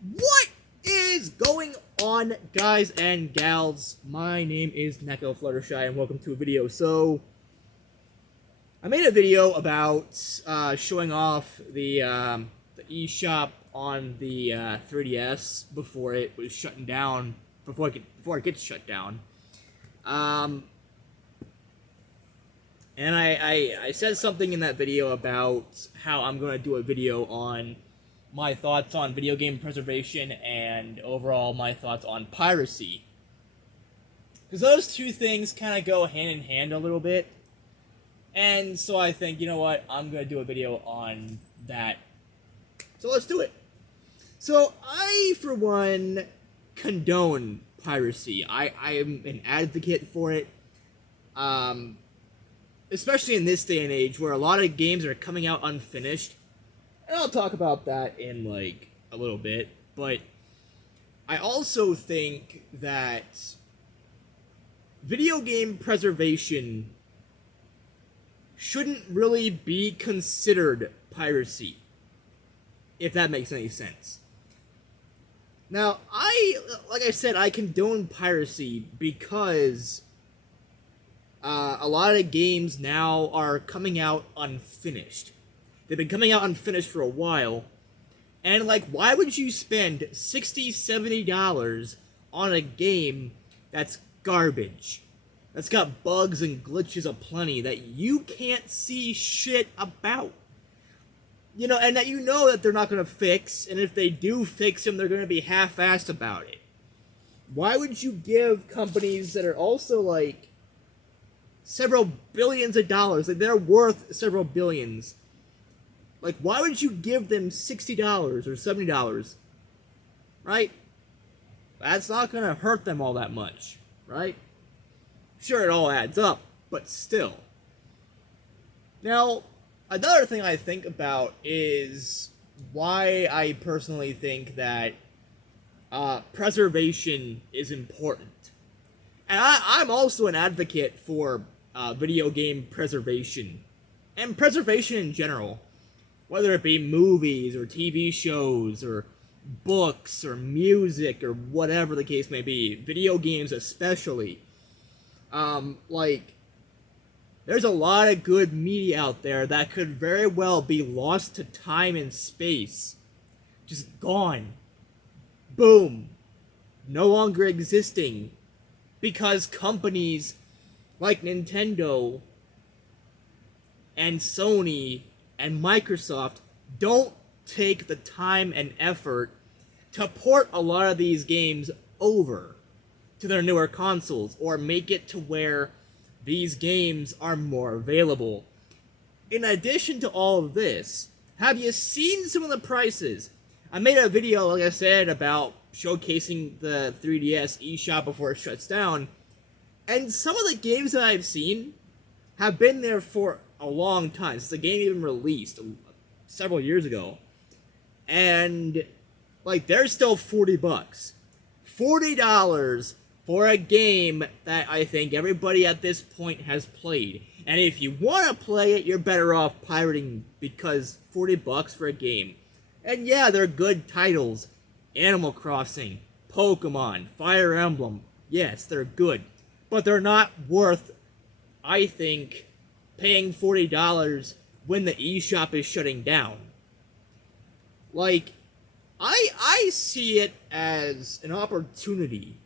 What is going on, guys and gals? My name is Neko Fluttershy, and welcome to a video. So, I made a video about showing off the eShop on the 3DS before it was shutting down, before it gets shut down. And I said something in that video about how I'm going to do a video on my thoughts on video game preservation and overall my thoughts on piracy. Because those two things kind of go hand in hand a little bit. And so I think, you know what, I'm going to do a video on that. So let's do it. So I, for one, condone piracy. I am an advocate for it. Especially in this day and age where a lot of games are coming out unfinished. And I'll talk about that in, like, a little bit. But I also think that video game preservation shouldn't really be considered piracy, if that makes any sense. Now, like I said, I condone piracy because a lot of games now are coming out unfinished. They've been coming out unfinished for a while. And, like, why would you spend $60, $70 on a game that's garbage? That's got bugs and glitches aplenty that you can't see shit about. You know, and that you know that they're not going to fix, and if they do fix them, they're going to be half-assed about it. Why would you give companies that are also, like, several billions of dollars, like, they're worth several billions, like, why would you give them $60 or $70, right? That's not going to hurt them all that much, right? Sure, it all adds up, but still. Now, another thing I think about is why I personally think that preservation is important. And I'm also an advocate for video game preservation. And preservation in general. Whether it be movies or TV shows or books or music or whatever the case may be. Video games especially. Like, there's a lot of good media out there that could very well be lost to time and space. Just gone. Boom. No longer existing. Because companies like Nintendo and Sony and Microsoft don't take the time and effort to port a lot of these games over to their newer consoles or make it to where these games are more available. In addition to all of this, have you seen some of the prices? I made a video, like I said, about showcasing the 3DS eShop before it shuts down, and some of the games that I've seen have been there for a long time, since the game even released several years ago. And, like, they're still $40. $40 for a game that I think everybody at this point has played. And if you want to play it, you're better off pirating, because $40 for a game. And yeah, they're good titles. Animal Crossing, Pokemon, Fire Emblem. Yes, they're good. But they're not worth, I think, paying $40 when the eShop is shutting down. Like, I see it as an opportunity.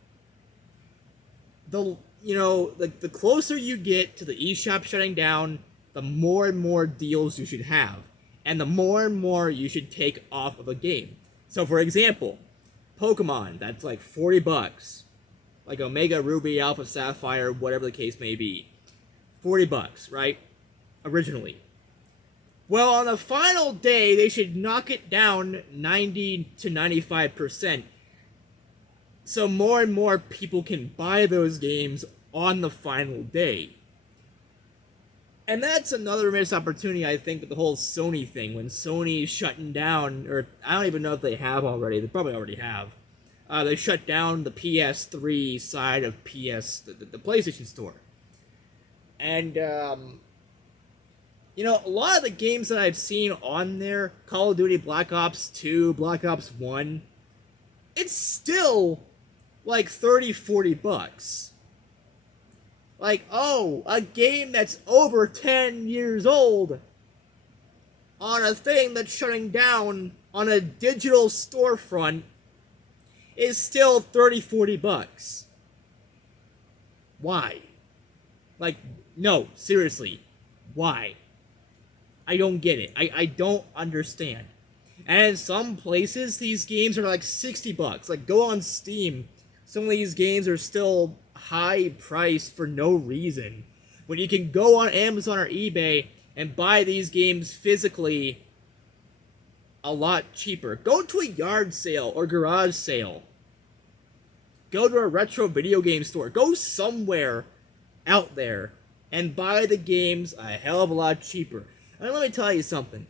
The closer you get to the eShop shutting down, the more and more deals you should have. And the more and more you should take off of a game. So, for example, Pokemon, that's like $40. Like Omega, Ruby, Alpha, Sapphire, whatever the case may be. $40, right? Originally. Well, on the final day, they should knock it down 90 to 95%. So more and more people can buy those games on the final day. And that's another missed opportunity, I think, with the whole Sony thing. When Sony's shutting down, or I don't even know if they have already. They probably already have. They shut down the PS3 side of the PlayStation Store. And, you know, a lot of the games that I've seen on there, Call of Duty Black Ops 2, Black Ops 1, it's still like 30, 40 bucks. Like, oh, a game that's over 10 years old on a thing that's shutting down on a digital storefront is still 30, 40 bucks. Why? Like, no, seriously. Why? I don't get it. I don't understand. And in some places, these games are like 60 bucks. Like, go on Steam. Some of these games are still high priced for no reason. When you can go on Amazon or eBay and buy these games physically a lot cheaper. Go to a yard sale or garage sale. Go to a retro video game store. Go somewhere out there and buy the games a hell of a lot cheaper. And let me tell you something.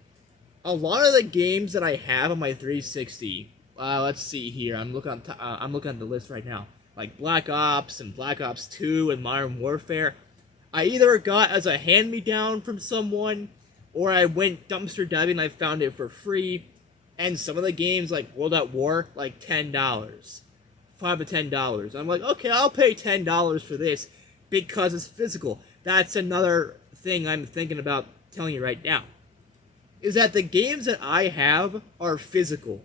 A lot of the games that I have on my 360, let's see here. I'm looking at the list right now. Like Black Ops and Black Ops 2 and Modern Warfare. I either got as a hand-me-down from someone, or I went dumpster diving and I found it for free. And some of the games, like World at War, like $10. $5 to $10. I'm like, okay, I'll pay $10 for this because it's physical. That's another thing I'm thinking about telling you right now. Is that the games that I have are physical.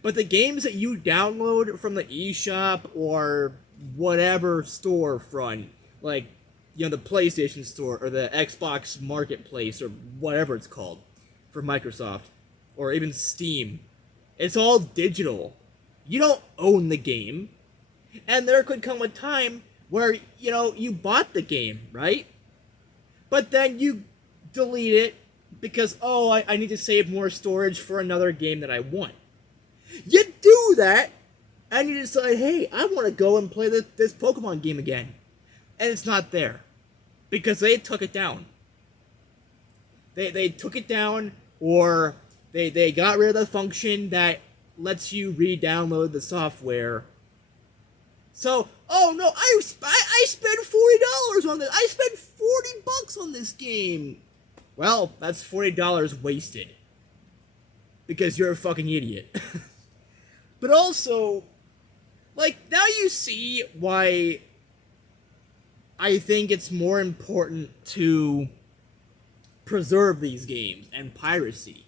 But the games that you download from the eShop or whatever storefront, like, you know, the PlayStation Store or the Xbox Marketplace or whatever it's called for Microsoft, or even Steam, it's all digital. You don't own the game. And there could come a time where, you know, you bought the game, right? But then you delete it because, oh, I need to save more storage for another game that I want. You do that, and you decide, hey, I want to go and play this Pokemon game again. And it's not there. Because they took it down. They took it down, or they got rid of the function that lets you re-download the software. So, oh no, I spent $40 on this. I spent $40 on this game. Well, that's $40 wasted. Because you're a fucking idiot. But also, like, now you see why I think it's more important to preserve these games and piracy.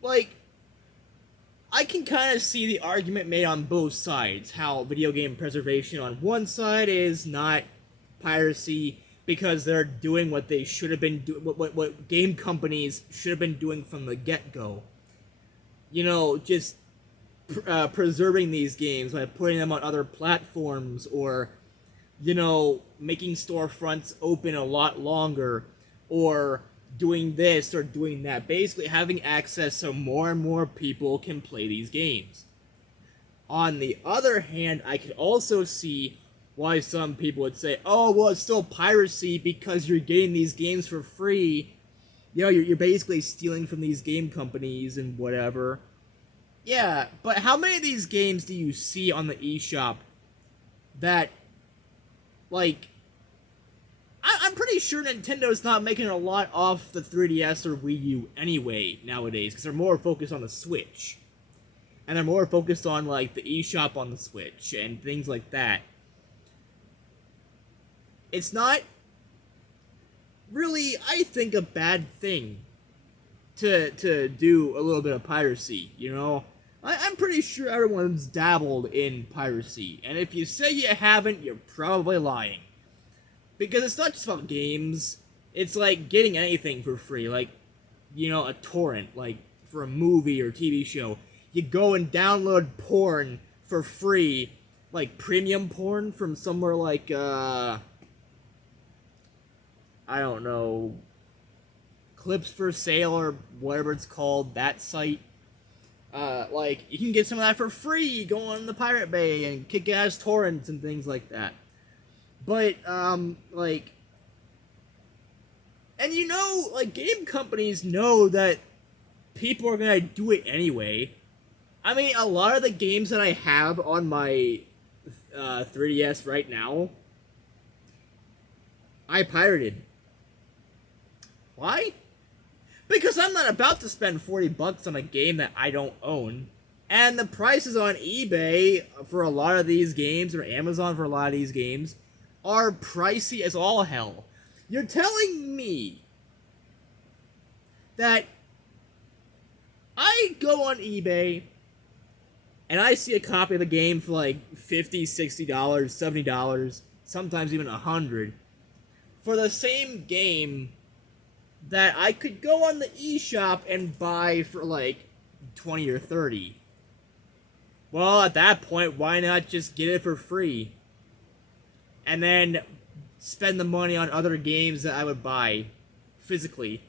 Like, I can kind of see the argument made on both sides. How video game preservation on one side is not piracy because they're doing what they should have been doing, what game companies should have been doing from the get-go. You know, just preserving these games by putting them on other platforms, or, you know, making storefronts open a lot longer, or doing this or doing that. Basically having access so more and more people can play these games. On the other hand, I could also see why some people would say, oh, well, it's still piracy because you're getting these games for free. You know, you're basically stealing from these game companies and whatever. Yeah, but how many of these games do you see on the eShop that, like, I'm pretty sure Nintendo's not making a lot off the 3DS or Wii U anyway nowadays, because they're more focused on the Switch. And they're more focused on, like, the eShop on the Switch and things like that. It's not really, I think, a bad thing to do a little bit of piracy, you know? I'm pretty sure everyone's dabbled in piracy, and if you say you haven't, you're probably lying. Because it's not just about games, it's like getting anything for free, like, you know, a torrent, like, for a movie or TV show. You go and download porn for free, like premium porn from somewhere like, I don't know, Clips for Sale or whatever it's called, that site. Like, you can get some of that for free, go on the Pirate Bay and kick-ass torrents and things like that. But, like, and you know, like, game companies know that people are gonna do it anyway. I mean, a lot of the games that I have on my 3DS right now, I pirated. Why? Because I'm not about to spend $40 on a game that I don't own. And the prices on eBay for a lot of these games, or Amazon for a lot of these games, are pricey as all hell. You're telling me that I go on eBay and I see a copy of the game for like $50, $60, $70, sometimes even $100 for the same game that I could go on the eShop and buy for like 20 or 30. Well, at that point, why not just get it for free? And then spend the money on other games that I would buy physically.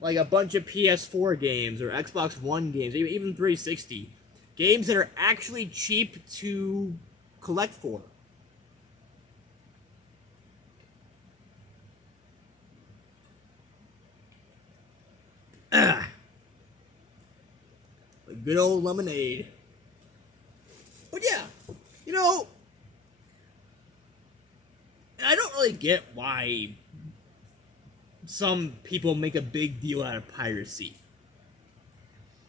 Like a bunch of PS4 games or Xbox One games, even 360. Games that are actually cheap to collect for. Ah, a good old lemonade. But yeah, you know, I don't really get why some people make a big deal out of piracy.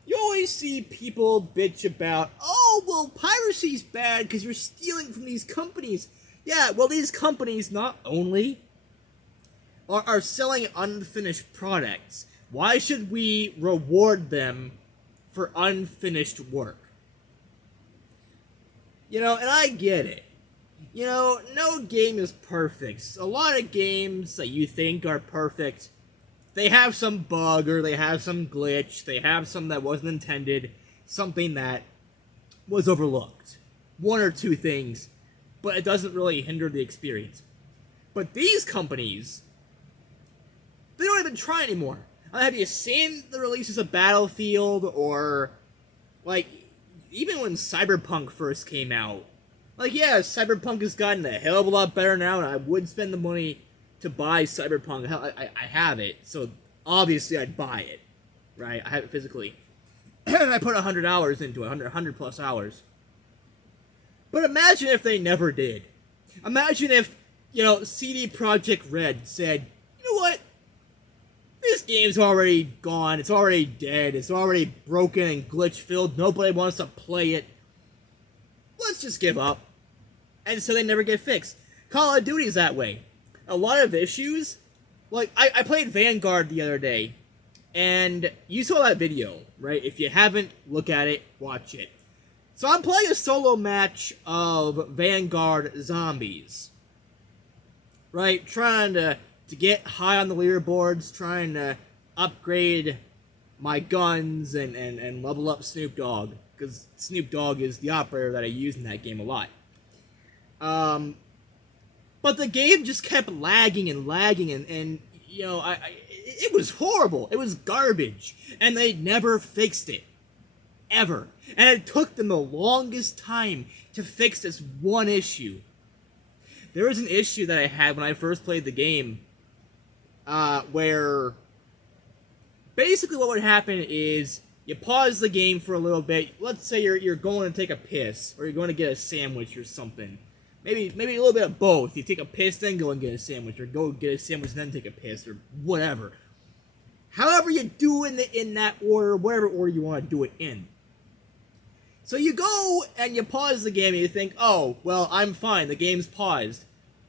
You always see people bitch about, oh, well, piracy's bad because you're stealing from these companies. Yeah, well, these companies not only are selling unfinished products, why should we reward them for unfinished work? You know, and I get it. You know, no game is perfect. A lot of games that you think are perfect, they have some bug or they have some glitch, they have something that wasn't intended, something that was overlooked. One or two things, but it doesn't really hinder the experience. But these companies, they don't even try anymore. Have you seen the releases of Battlefield or, like, even when Cyberpunk first came out? Like, yeah, Cyberpunk has gotten a hell of a lot better now, and I would spend the money to buy Cyberpunk. Hell, I have it, so obviously I'd buy it, right? I have it physically. And I put 100 hours into it, 100 plus hours. But imagine if they never did. Imagine if, you know, CD Projekt Red said, you know what? This game's already gone, it's already dead, it's already broken and glitch-filled, nobody wants to play it. Let's just give up. And so they never get fixed. Call of Duty's that way. A lot of issues, like, I played Vanguard the other day, and you saw that video, right? If you haven't, look at it, watch it. So I'm playing a solo match of Vanguard Zombies, right? Trying to get high on the leaderboards, trying to upgrade my guns and level up Snoop Dogg, because Snoop Dogg is the operator that I use in that game a lot. But the game just kept lagging and lagging, and you know, it was horrible. It was garbage, and they never fixed it. Ever. And it took them the longest time to fix this one issue. There was an issue that I had when I first played the game, where basically what would happen is you pause the game for a little bit. Let's say you're going to take a piss, or you're going to get a sandwich or something. Maybe a little bit of both. You take a piss, then go and get a sandwich, or go get a sandwich, then take a piss, or whatever. However you do in that order, whatever order you want to do it in. So you go and you pause the game and you think, oh, well, I'm fine. The game's paused.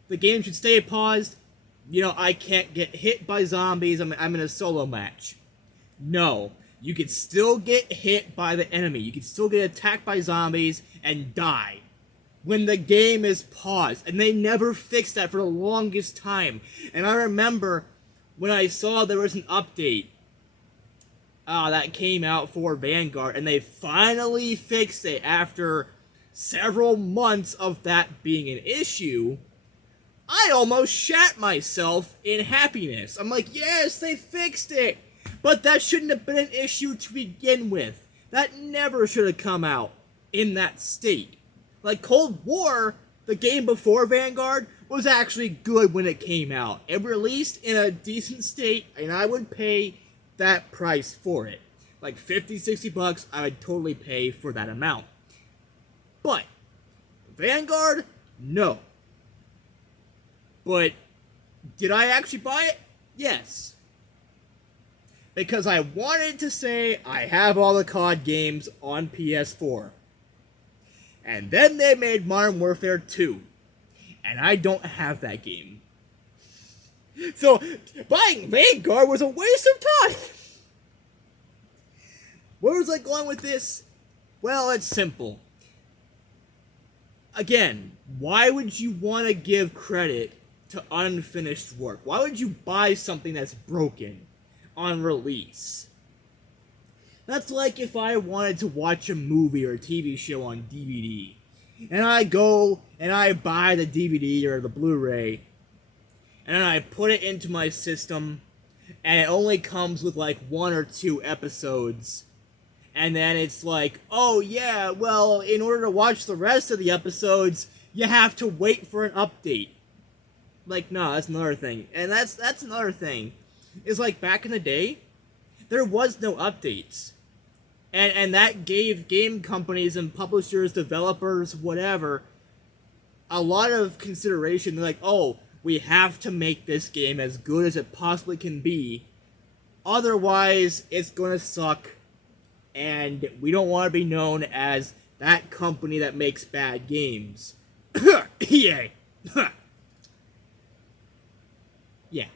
The game should stay paused. You know, I can't get hit by zombies. I'm in a solo match. No. You could still get hit by the enemy. You could still get attacked by zombies and die when the game is paused. And they never fixed that for the longest time. And I remember when I saw there was an update that came out for Vanguard, and they finally fixed it after several months of that being an issue, I almost shat myself in happiness. I'm like, yes, they fixed it! But that shouldn't have been an issue to begin with. That never should have come out in that state. Like, Cold War, the game before Vanguard, was actually good when it came out. It released in a decent state, and I would pay that price for it. Like 50, 60 bucks, I would totally pay for that amount. But Vanguard, no. But did I actually buy it? Yes. because I wanted to say I have all the COD games on PS4. And then they made Modern Warfare 2, and I don't have that game. So, buying Vanguard was a waste of time! Where was I going with this? Well, it's simple. Again, why would you want to give credit to unfinished work? Why would you buy something that's broken on release? That's like if I wanted to watch a movie or a TV show on DVD, and I go and I buy the DVD or the Blu-ray, and then I put it into my system, and it only comes with like 1 or 2 episodes, and then it's like, oh yeah, well, in order to watch the rest of the episodes, you have to wait for an update. Like, no, that's another thing. And that's another thing. Is like, back in the day, there was no updates. And that gave game companies and publishers, developers, whatever, a lot of consideration. They're like, oh, we have to make this game as good as it possibly can be. Otherwise, it's gonna suck. And we don't want to be known as that company that makes bad games. EA. Yeah.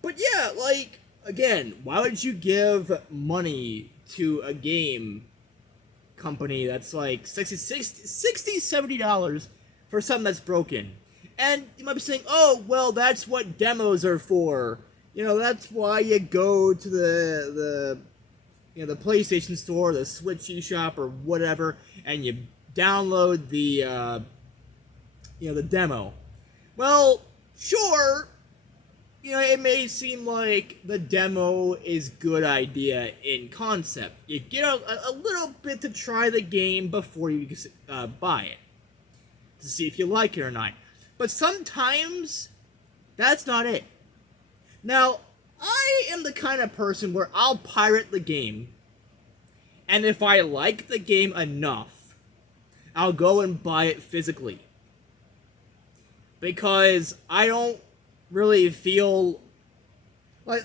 But yeah, like, again, why would you give money to a game company that's like $60-$70 for something that's broken? And you might be saying, oh, well, that's what demos are for. You know, that's why you go to the PlayStation Store, the Switch eShop, or whatever, and you download the demo. Well, sure, it may seem like the demo is good idea in concept. You get a little bit to try the game before you buy it, to see if you like it or not. But sometimes, that's not it. Now, I am the kind of person where I'll pirate the game, and if I like the game enough, I'll go and buy it physically. Because I don't really feel like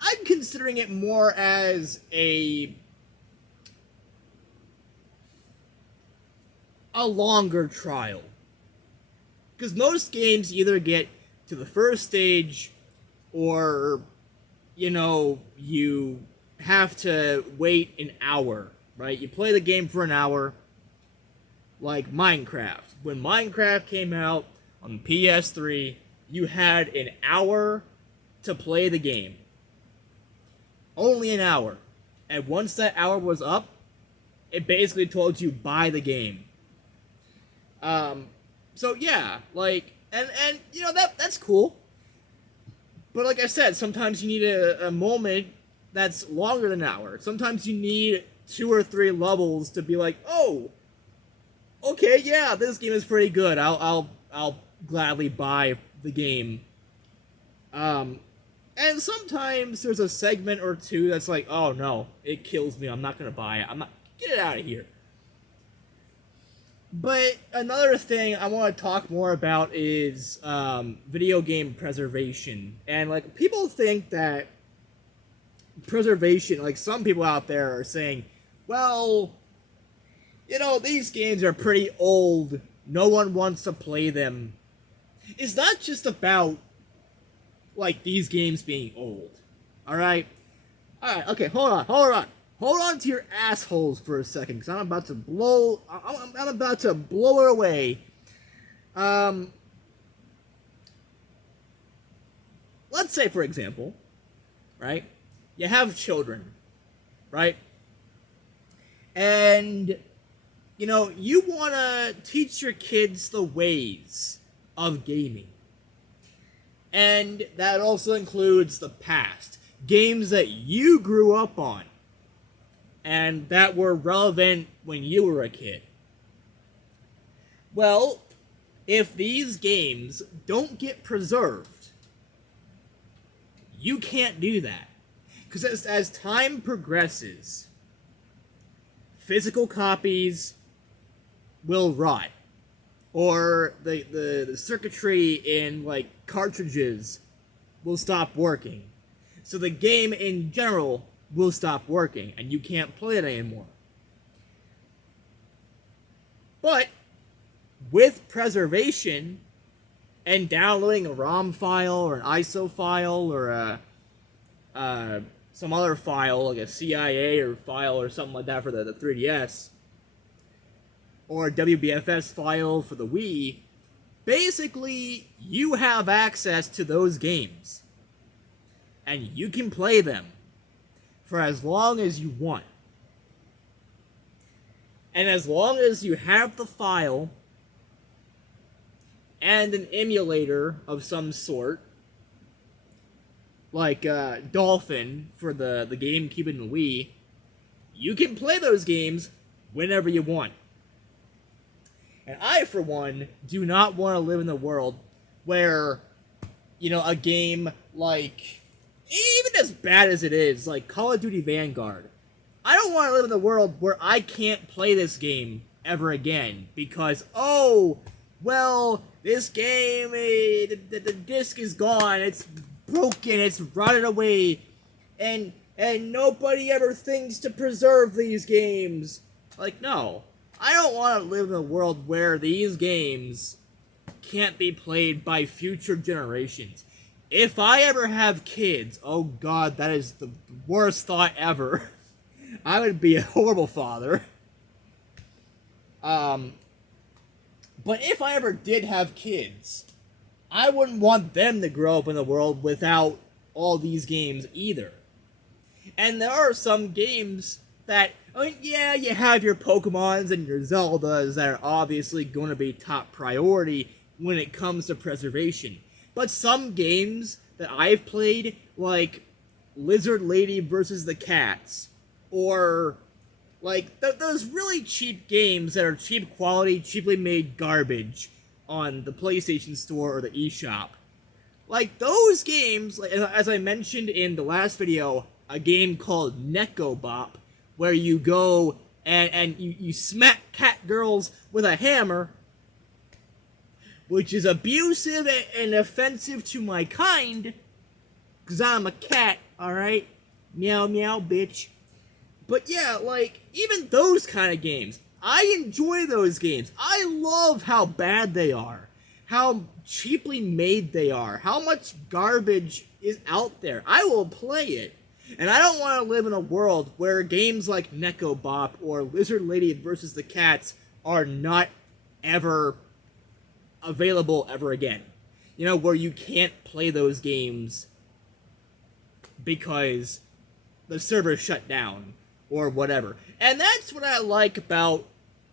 I'm considering it more as a longer trial. Because most games either get to the first stage, or, you have to wait an hour, right? You play the game for an hour, like Minecraft. When Minecraft came out on PS3, you had an hour to play the game. Only an hour. And once that hour was up, it basically told you, buy the game. So yeah, like, and that's cool. But like I said, sometimes you need a moment that's longer than an hour. Sometimes you need 2 or 3 levels to be like, oh, okay, yeah, this game is pretty good. I'll gladly buy the game. And sometimes there's a segment or 2 that's like, oh no, it kills me. I'm not gonna buy it. Get it out of here. But another thing I want to talk more about is video game preservation. And, like, people think that preservation, like, some people out there are saying, well, these games are pretty old. No one wants to play them. It's not just about, like, these games being old. Alright? Alright, okay, hold on. Hold on to your assholes for a second, because I'm about to blow it away. Let's say, for example, right, you have children, right, and, you want to teach your kids the ways of gaming. And that also includes the past. Games that you grew up on, and that were relevant when you were a kid. Well, if these games don't get preserved, you can't do that. Because as time progresses, physical copies will rot. Or the circuitry in, like, cartridges will stop working. So the game in general will stop working, and you can't play it anymore. But with preservation and downloading a ROM file or an ISO file or some other file like a CIA or file or something like that for the 3DS, or a WBFS file for the Wii, basically you have access to those games. And you can play them for as long as you want. And as long as you have the file and an emulator of some sort, like Dolphin for the GameCube and the Wii, you can play those games whenever you want. And I, for one, do not want to live in a world where, a game like, even as bad as it is, like Call of Duty Vanguard, I don't want to live in a world where I can't play this game ever again because, this game, the disc is gone, it's broken, it's rotted away, and nobody ever thinks to preserve these games. Like, no. I don't want to live in a world where these games can't be played by future generations. If I ever have kids, oh god, that is the worst thought ever. I would be a horrible father. But if I ever did have kids, I wouldn't want them to grow up in a world without all these games either. And there are some games that, you have your Pokemons and your Zeldas that are obviously going to be top priority when it comes to preservation. But some games that I've played, like Lizard Lady versus the Cats, or like those really cheap games that are cheap quality, cheaply made garbage on the PlayStation Store or the eShop. Like those games, like, as I mentioned in the last video, a game called Neko Bop, where you go and you smack cat girls with a hammer, which is abusive and offensive to my kind, because I'm a cat, alright? Meow meow, bitch. But yeah, like, even those kind of games, I enjoy those games. I love how bad they are, how cheaply made they are, how much garbage is out there. I will play it. And I don't want to live in a world where games like Neko Bop or Lizard Lady versus the Cats are not ever available ever again. Where you can't play those games because the server shut down or whatever. And that's what I like about,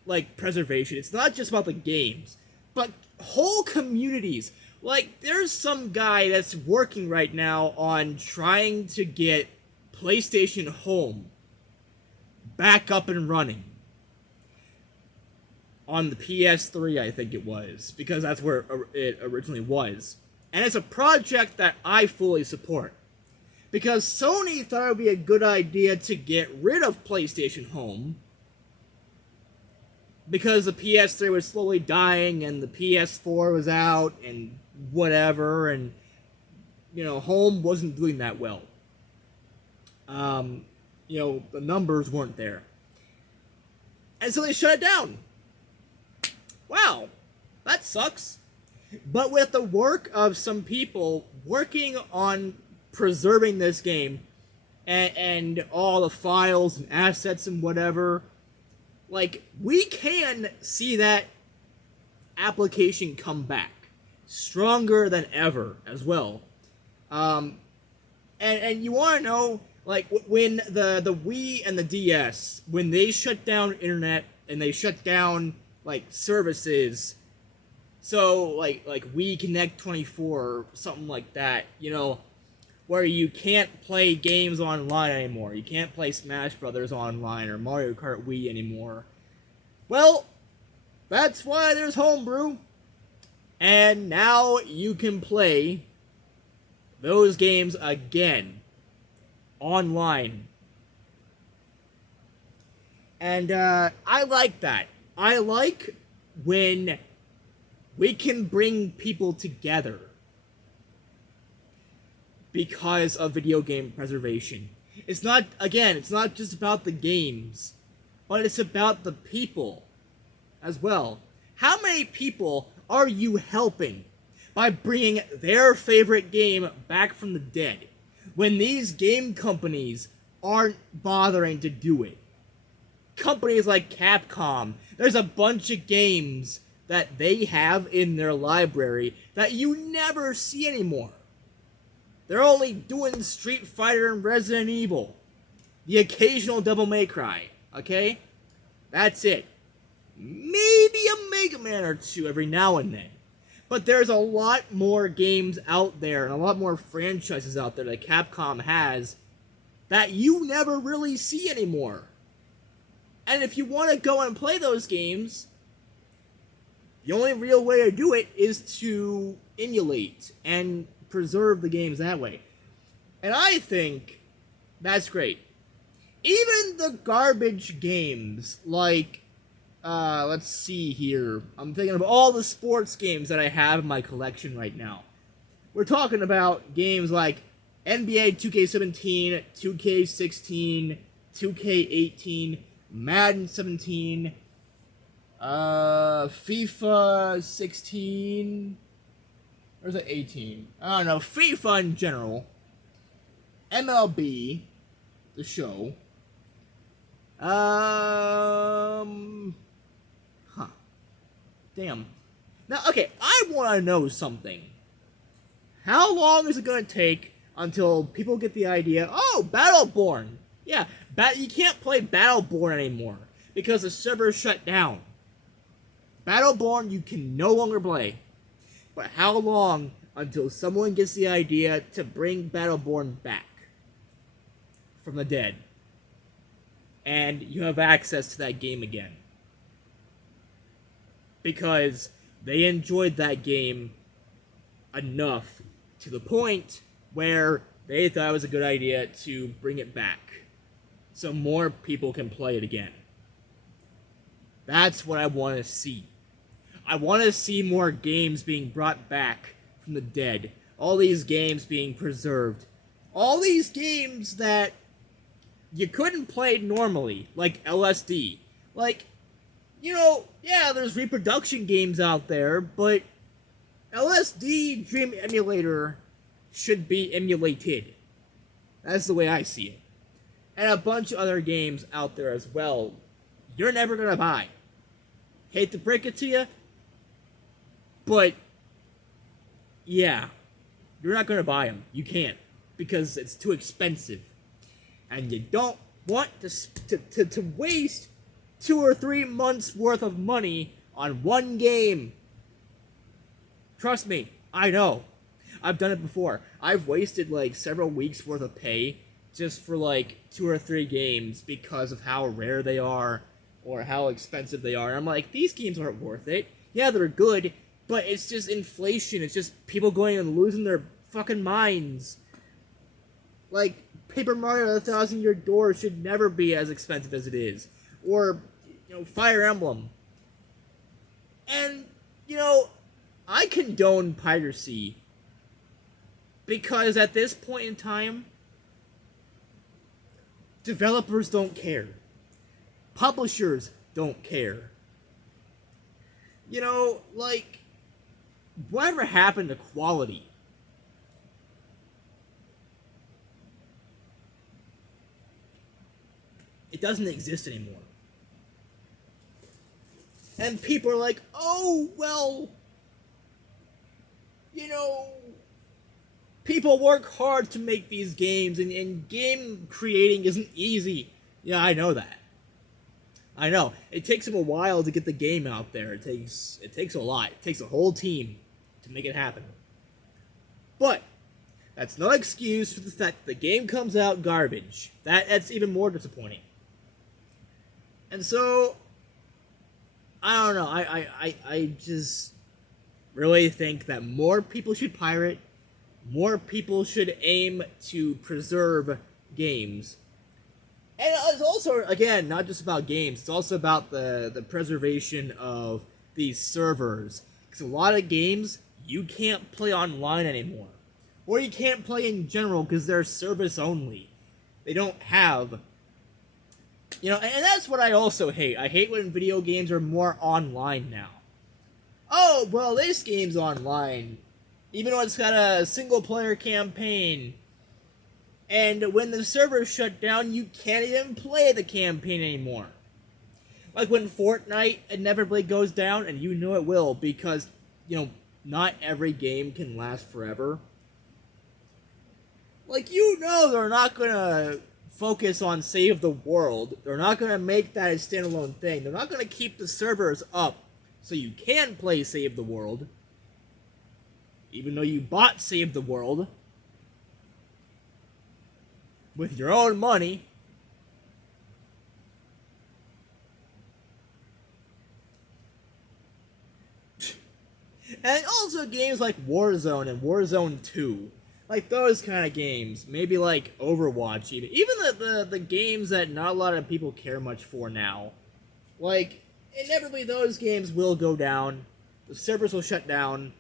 like, preservation. It's not just about the games, but whole communities. Like, there's some guy that's working right now on trying to get PlayStation Home back up and running on the PS3, I think it was, because that's where it originally was. And it's a project that I fully support, because Sony thought it would be a good idea to get rid of PlayStation Home because the PS3 was slowly dying and the PS4 was out and whatever, and Home wasn't doing that well. The numbers weren't there. And so they shut it down. Wow, that sucks. But with the work of some people working on preserving this game and all the files and assets and whatever, like, we can see that application come back stronger than ever as well. And you want to know, like, when the Wii and the DS, when they shut down internet and they shut down, like, services, so like Wii Connect 24 or something like that, where you can't play games online anymore. You can't play Smash Brothers online or Mario Kart Wii anymore. Well, that's why there's Homebrew. And now you can play those games again online. And I like that. I like when we can bring people together. because of video game preservation. It's not, again, it's not just about the games, but it's about the people as well. How many people are you helping by bringing their favorite game back from the dead when these game companies aren't bothering to do it? Companies like Capcom, there's a bunch of games that they have in their library that you never see anymore. They're only doing Street Fighter and Resident Evil. The occasional Devil May Cry, okay? That's it. Maybe a Mega Man or two every now and then. But there's a lot more games out there and a lot more franchises out there that Capcom has that you never really see anymore. And if you want to go and play those games, the only real way to do it is to emulate and preserve the games that way. And I think that's great. Even the garbage games, like, let's see here. I'm thinking of all the sports games that I have in my collection right now. We're talking about games like NBA 2K17, 2K16, 2K18, Madden 17, FIFA 16, or is it 18? I don't know, FIFA in general, MLB, the show, damn. Now, okay, I want to know something. How long is it going to take until people get the idea, oh, Battleborn. Yeah, you can't play Battleborn anymore because the server shut down. Battleborn you can no longer play. But how long until someone gets the idea to bring Battleborn back from the dead and you have access to that game again? Because they enjoyed that game enough to the point where they thought it was a good idea to bring it back so more people can play it again. That's what I want to see. I want to see more games being brought back from the dead. All these games being preserved. All these games that you couldn't play normally, like LSD. Like, you know, yeah, there's reproduction games out there, but LSD Dream Emulator should be emulated. That's the way I see it. And a bunch of other games out there as well you're never going to buy. Hate to break it to you, but yeah, you're not going to buy them. You can't, because it's too expensive. And you don't want to waste 2 or 3 months worth of money on one game. Trust me, I know. I've done it before. I've wasted like several weeks worth of pay just for like 2 or 3 games because of how rare they are or how expensive they are. And I'm like, these games aren't worth it. Yeah, they're good, but it's just inflation. It's just people going and losing their fucking minds. Like, Paper Mario 1,000 Year Door should never be as expensive as it is. Or, you know, Fire Emblem. And, you know, I condone piracy because at this point in time, developers don't care. Publishers don't care. You know, like, whatever happened to quality? It doesn't exist anymore. And people are like, oh, well, you know, people work hard to make these games, and game creating isn't easy. Yeah, I know that. I know. It takes them a while to get the game out there. It takes a lot. It takes a whole team to make it happen. But that's no excuse for the fact that the game comes out garbage. That's even more disappointing. And so, I don't know. I just really think that more people should pirate. More people should aim to preserve games. And it's also, again, not just about games. It's also about the preservation of these servers. Because a lot of games, you can't play online anymore. or you can't play in general because they're service only. They don't have, and that's what I also hate. I hate when video games are more online now. Oh, well, this game's online, even though it's got a single-player campaign. And when the servers shut down, you can't even play the campaign anymore. Like when Fortnite inevitably goes down, and you know it will, because, not every game can last forever. Like, they're not gonna focus on Save the World. They're not gonna make that a standalone thing. They're not gonna keep the servers up so you can play Save the World. Even though you bought Save the World with your own money. And also games like Warzone and Warzone 2. Like those kind of games. Maybe like Overwatch even. Even the games that not a lot of people care much for now. Like, inevitably those games will go down. The servers will shut down.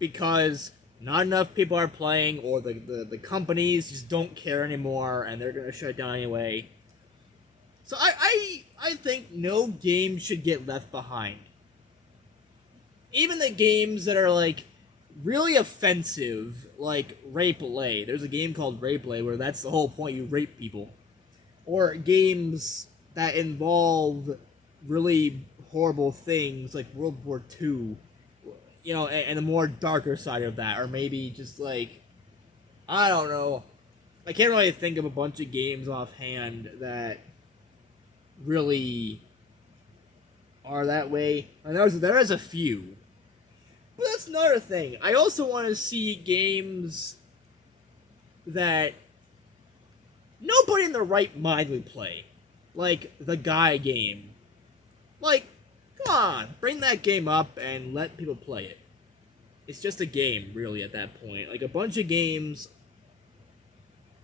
Because not enough people are playing, or the companies just don't care anymore, and they're going to shut down anyway. So I think no game should get left behind. Even the games that are, like, really offensive, like Rape Lay. There's a game called Rape Lay where that's the whole point, you rape people. Or games that involve really horrible things, like World War II. And the more darker side of that, or maybe just like, I don't know. I can't really think of a bunch of games offhand that really are that way. And there is a few. But that's another thing. I also want to see games that nobody in their right mind would play. Like the Guy game. Like, come on, bring that game up and let people play it. It's just a game, really, at that point. Like, a bunch of games.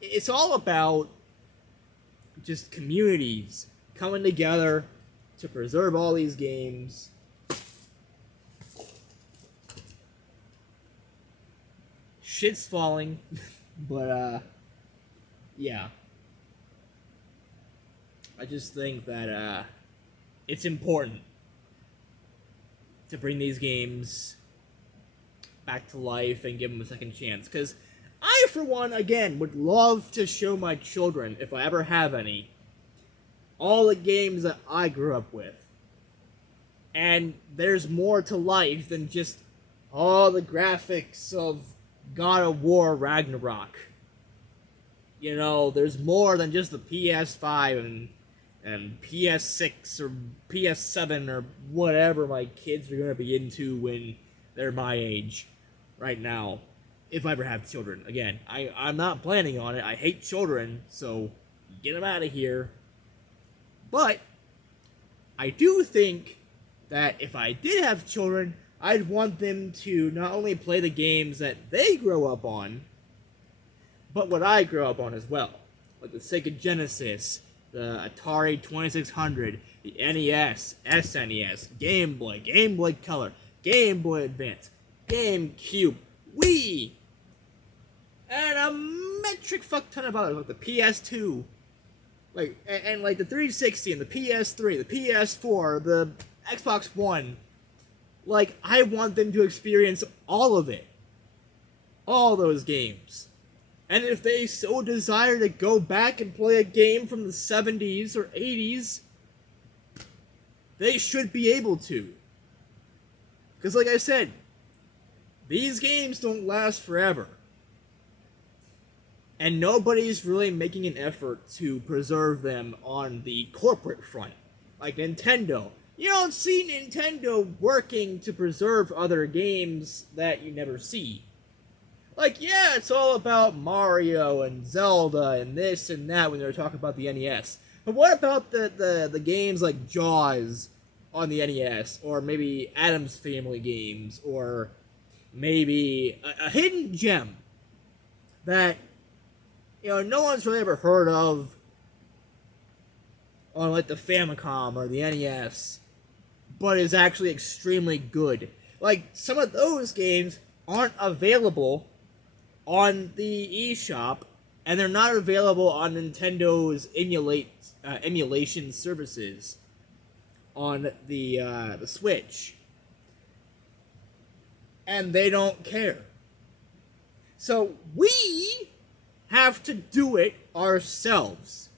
It's all about just communities coming together to preserve all these games. Shit's falling. But, yeah. I just think that, it's important to bring these games back to life and give them a second chance. Because I, for one, again, would love to show my children, if I ever have any, all the games that I grew up with. And there's more to life than just all the graphics of God of War Ragnarok. There's more than just the PS5 and PS6 or PS7 or whatever my kids are going to be into when they're my age right now. If I ever have children. Again, I'm not planning on it. I hate children, so get them out of here. But I do think that if I did have children, I'd want them to not only play the games that they grow up on, but what I grew up on as well. Like the Sega Genesis, the Atari 2600, the NES, SNES, Game Boy, Game Boy Color, Game Boy Advance, GameCube, Wii, and a metric fuck ton of others, like the PS2, and like the 360 and the PS3, the PS4, the Xbox One. Like, I want them to experience all of it. All those games. And if they so desire to go back and play a game from the 70s or 80s, they should be able to. Because like I said, these games don't last forever. And nobody's really making an effort to preserve them on the corporate front. Like Nintendo. You don't see Nintendo working to preserve other games that you never see. Like, yeah, it's all about Mario and Zelda and this and that when they're talking about the NES. But what about the games like Jaws on the NES? Or maybe Addams Family games? Or maybe a hidden gem that, no one's really ever heard of on, like, the Famicom or the NES, but is actually extremely good. Like, some of those games aren't available on the eShop, and they're not available on Nintendo's emulation services on the Switch. And they don't care. So we have to do it ourselves.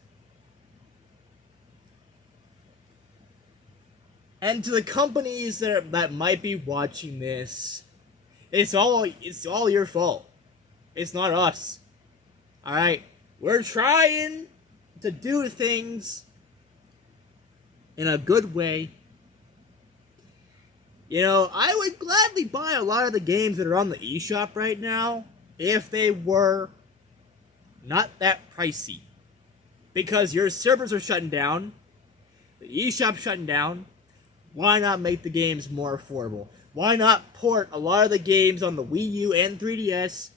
And to the companies that might be watching this, it's all your fault. It's not us. Alright? We're trying to do things in a good way. You know, I would gladly buy a lot of the games that are on the eShop right now if they were not that pricey. Because your servers are shutting down, the eShop's shutting down. Why not make the games more affordable? Why not port a lot of the games on the Wii U and 3DS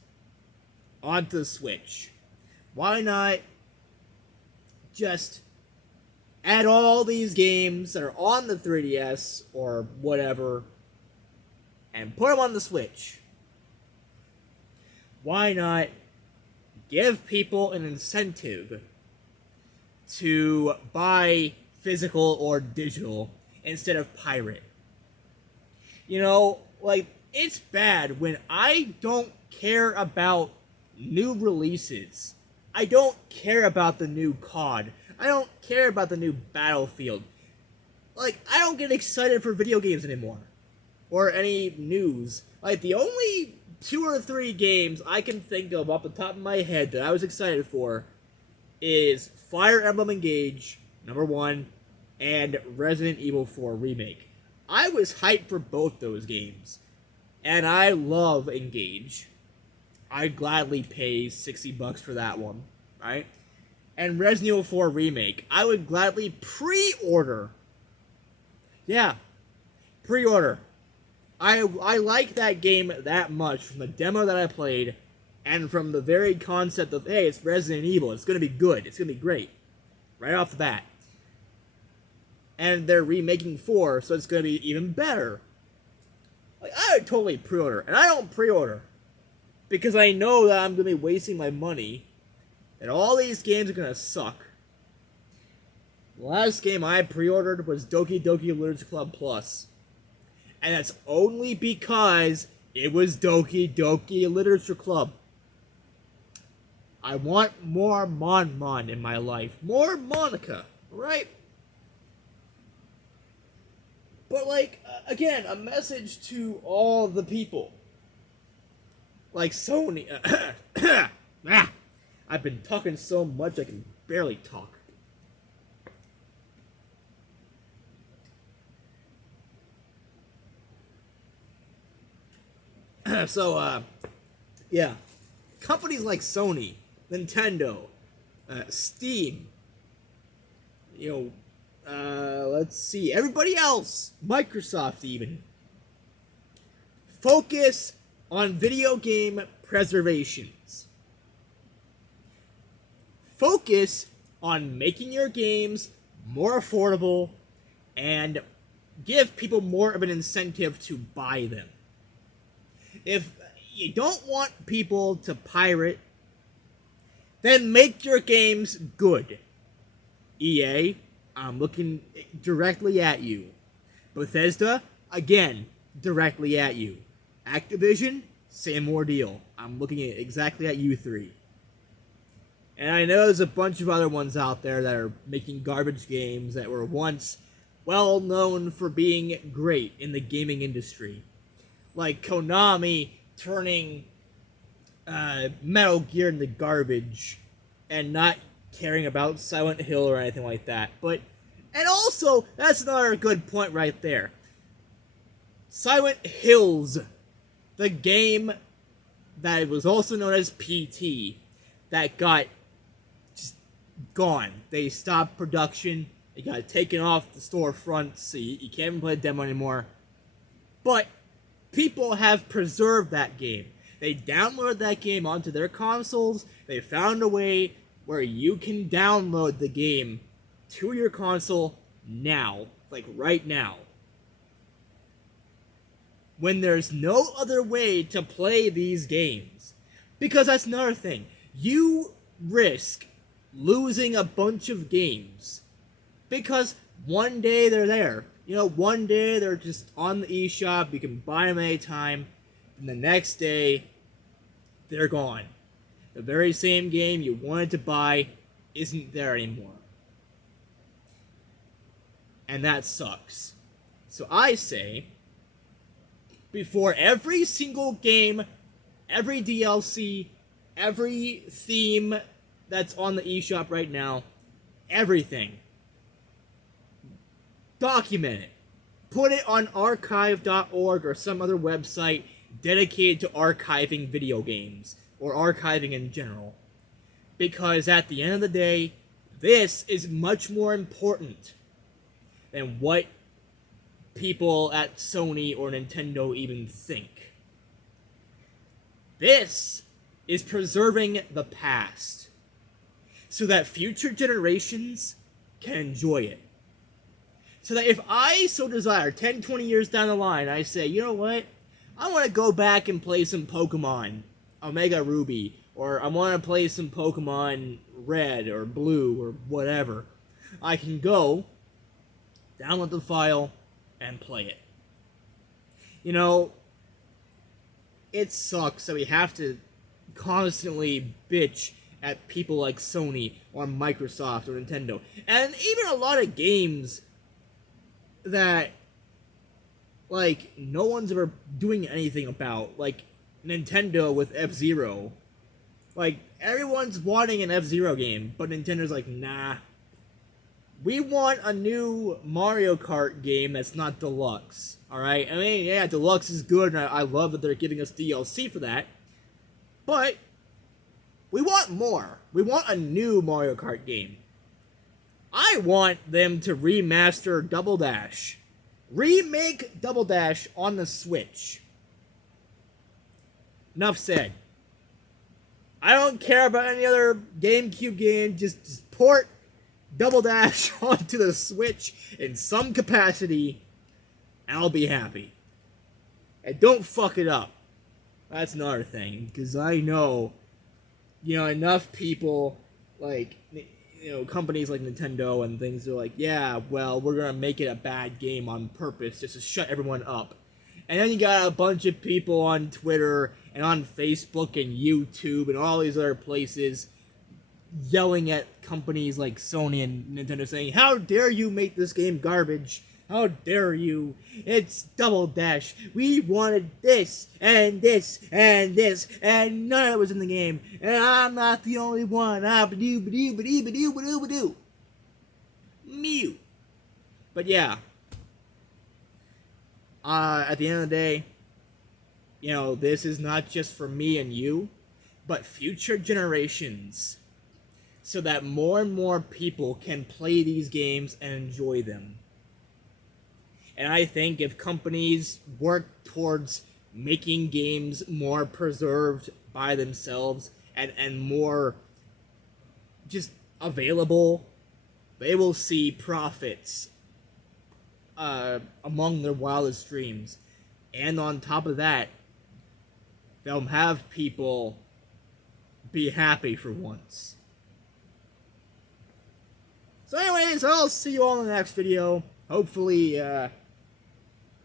onto the Switch? Why not just add all these games that are on the 3DS or whatever and put them on the Switch? Why not give people an incentive to buy physical or digital instead of pirate? You know, like, it's bad when I don't care about new releases. I don't care about the new COD. I don't care about the new Battlefield. Like, I don't get excited for video games anymore. Or any news. Like, the only 2 or 3 games I can think of off the top of my head that I was excited for is Fire Emblem Engage, #1, and Resident Evil 4 Remake. I was hyped for both those games. And I love Engage. I'd gladly pay $60 for that one, right? And Resident Evil 4 Remake, I would gladly pre-order. Yeah, pre-order. I like that game that much from the demo that I played and from the very concept of, hey, it's Resident Evil, it's going to be good, it's going to be great, right off the bat. And they're remaking 4, so it's going to be even better. Like, I would totally pre-order, and I don't pre-order because I know that I'm going to be wasting my money, and all these games are going to suck. The last game I pre-ordered was Doki Doki Literature Club Plus. And that's only because it was Doki Doki Literature Club. I want more Mon in my life. More Monica, right? But, like, again, a message to all the people. Like Sony. I've been talking so much I can barely talk. So, yeah. Companies like Sony, Nintendo, Steam, you know, let's see, everybody else, Microsoft even, focus on video game preservations. Focus on making your games more affordable and give people more of an incentive to buy them. If you don't want people to pirate, then make your games good. EA, I'm looking directly at you. Bethesda, again, directly at you. Activision, same ordeal. I'm looking exactly at you three. And I know there's a bunch of other ones out there that are making garbage games that were once well known for being great in the gaming industry. Like Konami turning Metal Gear into garbage and not caring about Silent Hill or anything like that. And also, that's another good point right there. Silent Hills, the game that was also known as PT, that got just gone. They stopped production. It got taken off the storefront, so you can't even play the demo anymore. But people have preserved that game. They downloaded that game onto their consoles. They found a way where you can download the game to your console now. Like right now. When there's no other way to play these games. Because that's another thing. You risk losing a bunch of games because one day they're there. You know, one day they're just on the eShop, you can buy them anytime, and the next day they're gone. The very same game you wanted to buy isn't there anymore. And that sucks. So I say, before every single game, every DLC, every theme that's on the eShop right now, everything, document it. Put it on archive.org or some other website dedicated to archiving video games, or archiving in general. Because at the end of the day, this is much more important than what people at Sony or Nintendo even think. This is preserving the past so that future generations can enjoy it. So that if I so desire, 10, 20 years down the line, I say, you know what? I want to go back and play some Pokemon Omega Ruby, or I want to play some Pokemon Red or Blue or whatever. I can go, download the file, and play it. You know, it sucks that we have to constantly bitch at people like Sony or Microsoft or Nintendo. And even a lot of games that, like, no one's ever doing anything about. Like, Nintendo with F-Zero. Like, everyone's wanting an F-Zero game, but Nintendo's like, nah. We want a new Mario Kart game that's not deluxe, alright? I mean, yeah, deluxe is good, and I love that they're giving us DLC for that. But we want more. We want a new Mario Kart game. I want them to remaster Double Dash. Remake Double Dash on the Switch. Enough said. I don't care about any other GameCube game. Just port Double Dash onto the Switch in some capacity, and I'll be happy. And don't fuck it up. That's another thing, because I know, you know, enough people, like, you know, companies like Nintendo and things are like, yeah, well, we're gonna make it a bad game on purpose just to shut everyone up. And then you got a bunch of people on Twitter and on Facebook and YouTube and all these other places yelling at companies like Sony and Nintendo saying, how dare you make this game garbage? How dare you? It's Double Dash. We wanted this, and this, and this, and none of it was in the game. And I'm not the only one. Mew. But yeah. At the end of the day, you know, this is not just for me and you, but future generations. So that more and more people can play these games and enjoy them. And I think if companies work towards making games more preserved by themselves and more just available, they will see profits among their wildest dreams. And on top of that, they'll have people be happy for once. So anyways, I'll see you all in the next video. Hopefully,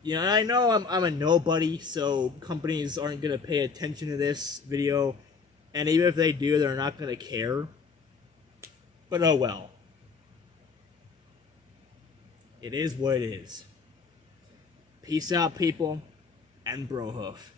you know, I know I'm a nobody, so companies aren't going to pay attention to this video. And even if they do, they're not going to care. But oh well. It is what it is. Peace out, people, and bro hoof.